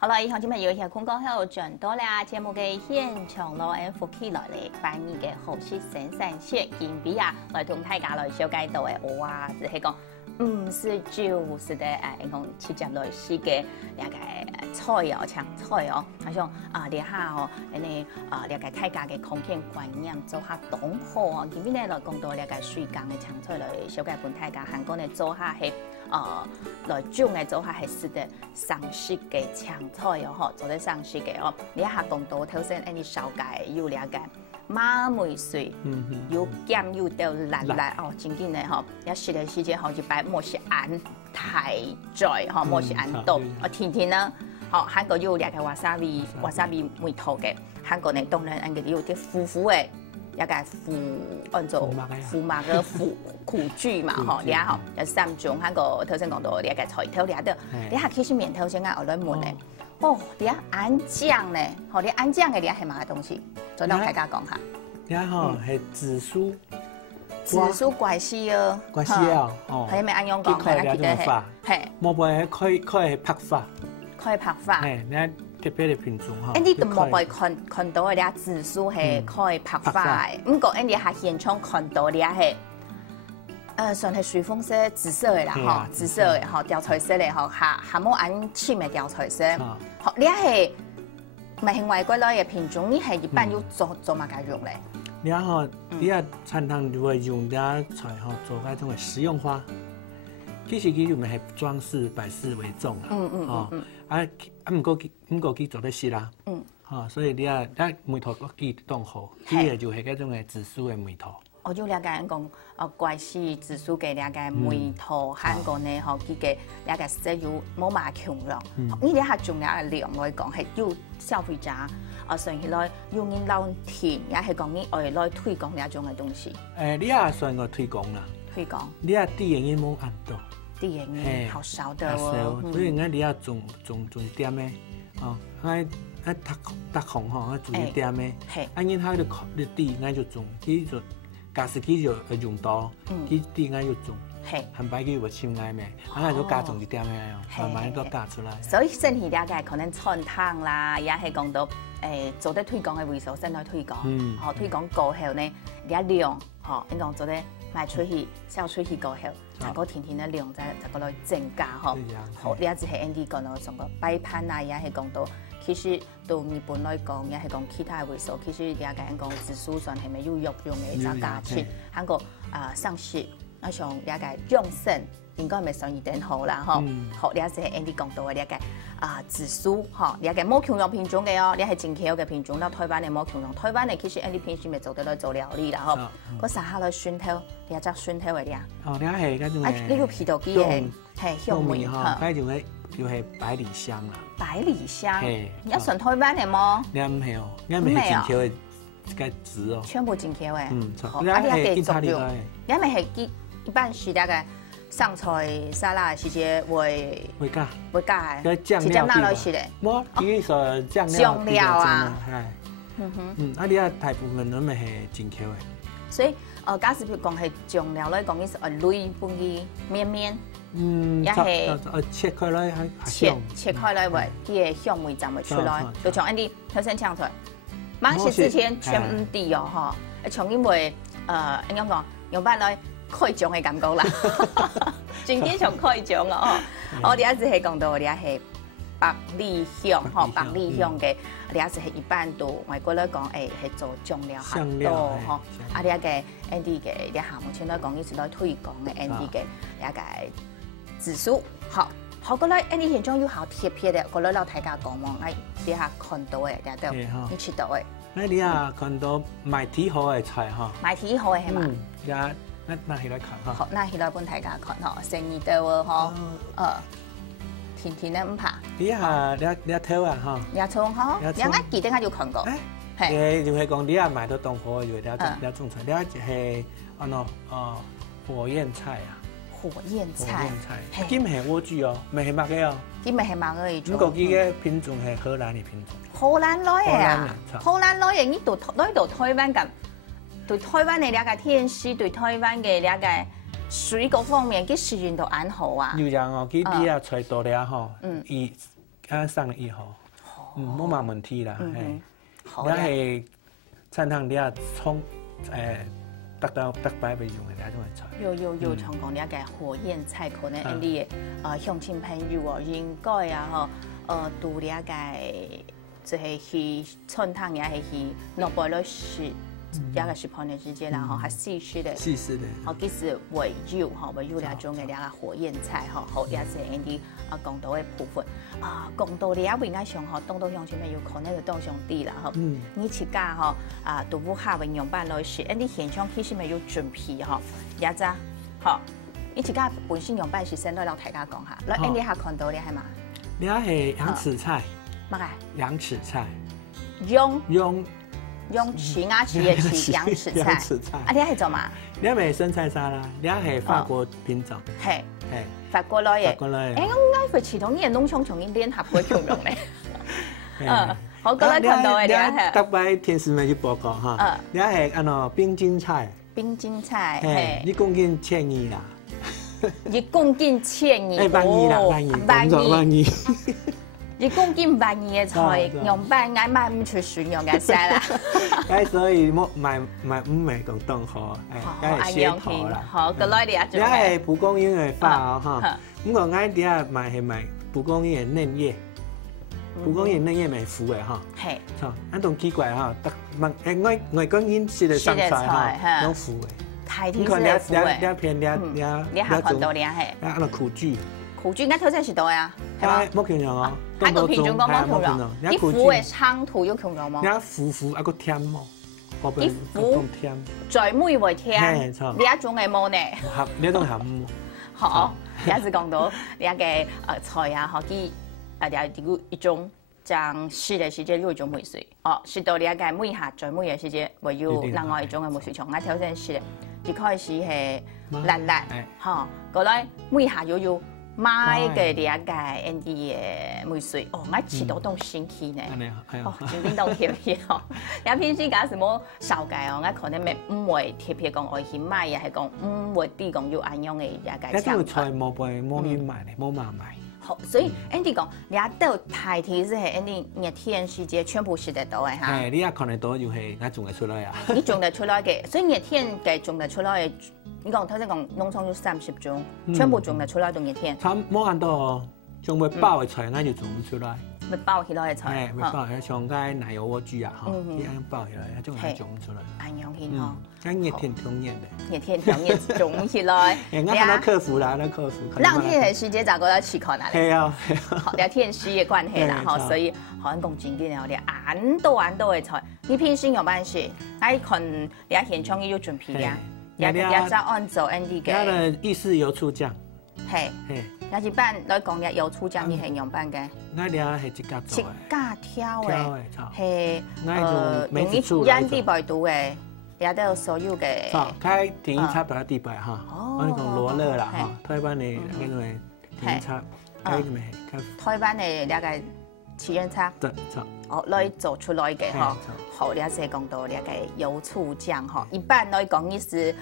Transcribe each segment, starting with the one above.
好了，以後今日要係空講後轉到啦，節目嘅現場咯，福起來嚟翻譯嘅好事生產線見比啊，來同大家來小解到嘅，哇，就係講59的講直接來是嘅一個菜肴，搶菜肴，好像你下哦，你了解大家嘅空間觀念做下懂好啊，今邊咧來講到了解水耕嘅搶菜來小解本大家，韓國咧做下係。來種嘅做下係食得上市嘅青菜哦，嗬，做得上市嘅哦。你一下講到頭先，你少解要了解馬梅水，又鹹又掉辣辣哦，真緊嘅嗬。一食嘅時間好似擺莫是按太在嗬，莫是按多。天天啦，嗬，韓國要了解wasabi 梅頭嘅，韓國呢當然按嘅要啲苦苦嘅。一個按做麩麻嘅苦具嘛，嗬，你啊，有3種，韓國頭先講到你一個菜頭，你啊都，你啊其實麵頭先我來問咧，哦，你啊安醬咧，嗬，你安醬嘅你啊係乜東西？再讓大家講下。你啊嗬係紫蘇，紫蘇怪絲哦，怪絲啊，哦，係咪安樣講？係記得係，係，莫背係可以拍法，可以拍法，係你。特別嘅品種哈，你都冇被看到嘅啲紫蘇係可以拍法嘅，不過你喺現場看到啲係，算係水蜂色紫色嘅啦，嗬，紫色嘅，嗬，掉彩色嘅，嗬，下冇按淺嘅掉彩色，嗬，你係唔係外國來嘅品種？你係一般要做乜嘅用咧？你啊嗬，你啊常常就會用啲菜嗬做嗰種嘅食用花，其實佢就咪係裝飾擺飾為重啊，唔過佢做得事啦，所以你啊，梅頭嗰幾當好，佢就係嗰種嘅紫蘇嘅梅頭。我就了解講，怪是紫蘇嘅了解梅頭，韓國呢，嗬，佢嘅了解實在要冇乜強咯。呢啲係仲有量來講，係要消費者上起來用嚟撈田，也係講呢外來推廣呢一種嘅東西。你啊算個推廣啦，推廣。你啊啲嘢已經冇按到。啲嘢好少的哦，所以你要種一點嘅，搭紅嗬，種一點嘅，按然後你地我就種，佢就假使佢就用到，佢地我就種，係擺佢會超啱咩？然後就加種一點嘅，慢慢都加出來。所以真係了解可能餐廳啦，也係講到做得推廣嘅為數先來推廣，推廣過後呢，你一量，你講做得賣出去、銷出去過後。就個天天嘅量就個來增加嗬，好，呢一隻係 Andy 講到上個擺盤啊，也係講到，其實到日本來講，也係講其他嘅為數，其實也講講紫蘇算係咪要用嘅一個價錢，韓國上市，我想了解用性應該係咪上一點好啦，嗬，好，呢一隻係 Andy 講到嘅呢一個紫蘇，嗬，呢一個冇強用品種嘅哦，呢係正巧嘅品種，到台灣嘅冇強用，台灣嘅其實 Andy 平時咪做得來做料理啦，嗬，嗰時下來蒜頭。你隻蒜頭嚟啲啊？哦，你係嗰種誒，呢個皮豆機係香梅嚇，嗰種就係百里香啦。百里香，一純台灣嘅麼？你唔係哦，你唔係正橋嘅個籽哦。全部正橋嘅。錯。你係其他啲嘅。你咪係一般時那個上菜沙拉時節會加嘅。個醬料。是醬拿來食嘅。冇，佢說醬料啊。係。你啊大部分都咪係正橋嘅。所以假使譬如講係醬料咧，講嘅是類半嘅麵，也係切開來切開來為啲嘅香味就會出來。就像啲頭先講出來，晚食之前全唔啲哦，嗬，從因為應該講用翻來開獎嘅感覺啦，正經常開獎啊！我哋一直係講到我哋係百里香，嗬，百里香嘅。你一直係一般度外國來講，係做醬料較多，嗬。啊，你一個 Andy 嘅，你下目前來講，呢是來推廣嘅 Andy 嘅一個紫蘇，好，好過來 Andy 現狀要好貼片嘅，過來老大家講嘛，你下看到嘅，你都你知道嘅。你下看到賣體好嘅菜嗬，賣體好嘅係嘛？嗱起來看哈，好，嗱起來幫大家看嗬，成二道喎，嗬，天天咧唔怕。你啊，你睇啊哈，你葱嗬，你啱記得我就看過。係，就係講你啊買到當火要你種菜，你啊就係火焰菜啊。火焰菜，佢唔係萵苣哦，唔係麥嘅哦。佢唔係麥嘅。咁嗰啲嘅品種係荷蘭嘅品種。荷蘭來嘅啊，荷蘭來嘅呢度來到台灣咁，對台灣嘅兩個天氣，對台灣嘅兩個水果方面，佢使用到安好啊。有樣哦，佢啲啊菜多了嗬，送一盒，冇嘛问题啦，嘿，你系餐汤你啊葱，得摆袂用嘅，你种菜。有像讲了解火焰菜，可能你乡亲朋友哦，应该啊都了解，就是去餐汤也是去弄包了食。了个食盘的之间啦，哈，还细丝的，好，其实围肉哈，围肉两种嘅两个火焰菜哈，好也是因啲广岛的部分广岛你也应该上吼，东岛乡亲朋友可能就当上啲啦哈，你自家哈豆腐虾运用办来食，因啲现场其实咪要准备哈，也咋，好，你自家本身用办是先来老大家讲下，来因啲下看到你系嘛？你系洋齿菜，乜嘅？洋齿菜，用起牙齿的起洋齿菜，你系做嘛？你系生菜沙拉，你系法国品种，系法国来嘅。我啱會始終啲人農場從聯合會強用咧。好，嗰日看到嘅你係。特別天時咪去報告哈。你係冰晶菜。冰晶菜，你講緊1,200啦。你講緊1,200。萬二。你講緊萬二嘅菜，用辦嗌買唔出選用嘅晒啦。所以冇買唔係講當好，係噱頭啦。好，個來你啊做。你係蒲公英嘅花哈，咁我嗌啲啊買係買蒲公英嘅嫩葉，蒲公英嫩葉咪腐嘅哈。係。錯，一種奇怪哈，外公英食嘅生菜哈，都腐嘅。太天是腐嘅。兩片你下看到你係。啊，那苦苣。苦苣應該頭先是到呀，係嘛？冇強用啊。喺個品種講冇強用，啲腐嘅長途有強用冇？你腐啊個甜喎，啲腐最尾會甜，呢一種嘅冇呢？呢種係唔好，你一直講到你一嘅菜啊，可以一種將食嘅時間有一種梅水，食到你一嘅梅下最尾嘅時間會有另外一種嘅梅水蟲，我頭先食嘅一開始係辣辣，過來梅下又有。買嘅了解 N D 嘅梅水，我吃到都新奇呢。真正當貼片哦。有平時假是冇少計我可能唔會貼片講我去買，也係講唔會啲講要按樣嘅了解。一條菜冇去買咧，冇買。好，所以 Andy 講，你到台鐵是係 Andy 熱天時節全部食得到嘅嚇。係，你也看得到就係我種得出來啊。你種得出來嘅，所以熱天嘅種得出來嘅。你講頭先講農場有30種，全部種得出來到熱天。差冇按到種未爆嘅菜，我就種唔出來。未爆起來嘅菜。未爆嘅像個奶油萵苣啊，嚇，啲咁爆起來，種係種唔出來。按樣先嗬。咁熱天種熱嘅。熱天種熱種起來。我看到客服啦，那客服。冷天嘅時節就覺得吃可能。係啊。好，聊天時嘅關係啦，嗬，所以可能講真啲有啲按多嘅菜，你平時用辦事，喺看你現場要準備呀。也就按照 Andy 嘅。它的意式油醋醬。係。有一般來講嘅油醋醬你係用辦嘅。我哋係自家做嘅。自家挑嘅。係。用一醃地白度嘅，也都有所有嘅。錯，佢第一插到地白哈，我哋講羅勒啦哈，台灣嘅嗰個第一插，佢咪係。台灣嘅那個起源差。對，錯。來做出來嘅嗬，好，你係講到你個油醋醬嗬，一般來講你是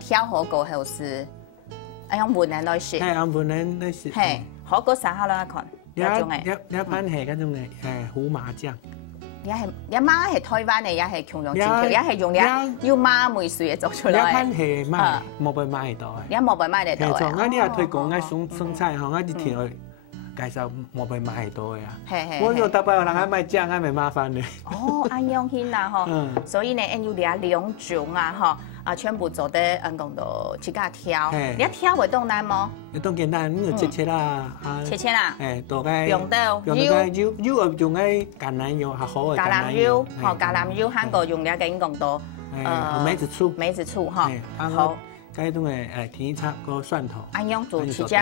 挑火鍋還是用雲南來食？係用雲南來食。係，火鍋啥下來看？一般係嗰種嘅胡麻醬。一媽係台灣嘅，也係強用椒，也係用要媽梅水嘅做出來。一般係買冇辦買得到嘅。一冇辦買得到嘅。我呢係推廣嘅餸菜嗬，我啲填去。介紹冇俾買多呀，我用大把人愛買醬，愛咪麻煩咧。哦，按樣先啦嗬，所以呢，按要兩種啊嗬，全部做得講到自家挑，你一挑會當難麼？會當簡單，你就切啦，切啦，大概用到油用嘅橄欖油，係好嘅橄欖油，橄欖油韓國用了嘅講到梅子醋哈，好，嗰種嘅甜插個蒜頭，按樣做切隻。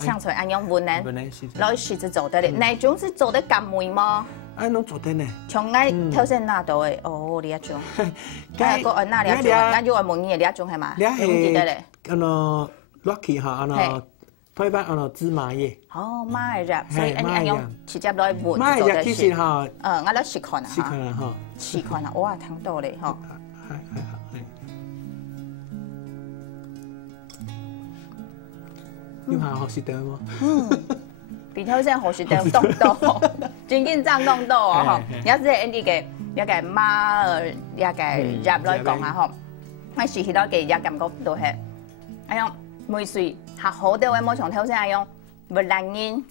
像菜按樣雲南，攞時就做得咧。哪種是做得咁美嗎？按攏做得呢。從我頭先拿到嘅，哦，呢一種。嗰個按哪呢一種？我要問你呢一種係嘛？你係Lucky 嚇，台灣芝麻葉。哦，麻葉，所以按樣直接攞嚟換做得其實嚇，我攞試看啊。試看啊，嚇。試看啊，哇，聽到咧，嗬。係。要下學識得麼？比头先何时等动到，真紧张动到哦吼。你要是 Andy 嘅，一個馬兒，一個入來講啊吼，我時時都嘅也感覺到係，哎樣梅水係好多位冇從頭先係用不難飲，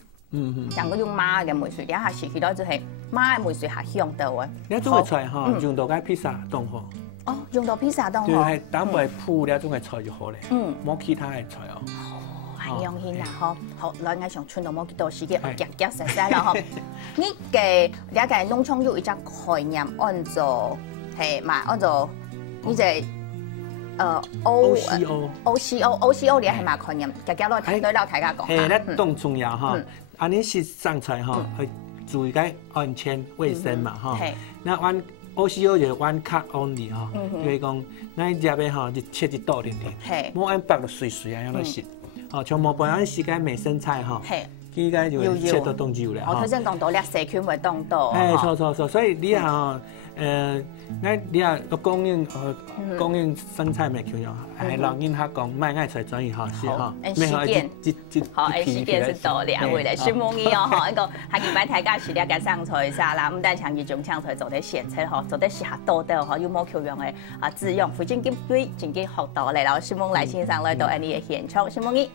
像嗰種馬嘅梅水，而家時時都就係馬嘅梅水係香到嘅。你做嘅菜吼，用到個披薩當好。哦，用到披薩當好。就係打埋鋪了種嘅菜就好咧。冇其他嘅菜哦。係用先啊，嗬，好，來我上傳到冇幾多時間，夾夾實實啦，嗬。呢嘅而家嘅農場有一隻概念，按照係嘛，按照呢隻OCO，你係嘛概念？夾夾落睇對啦，大家講。係咧，當重要哈。啊，你是上菜哈，去注意個安全衛生嘛，哈。那按 OCO 就 one cut only 哈，就是講，咱食嘅哈就切一刀點點，冇按白就碎碎啊，樣嚟食。哦，像冇半時間美生菜哈，應該就切到凍住了。我頭先講到咧，社區會凍到。錯，所以你啊，你啊個供應生菜咪叫樣，係老人家講賣愛菜專業哈，是哈。時間，好，時間是到兩位嚟詢問你哦，哈，一個下禮拜大家是了解上菜啥啦，唔但長期種搶菜做啲鹹菜嗬，做啲適合多啲嗬，有冇求樣嘅啊滋養，非常之對，真嘅學到嚟，然後詢問嚟先生來到你嘅現場，詢問你。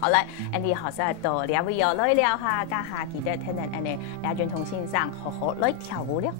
好啦 ，Andy 學生到兩位又來聊下，家下記得聽聽 Andy 兩轉同先生好好來跳舞了。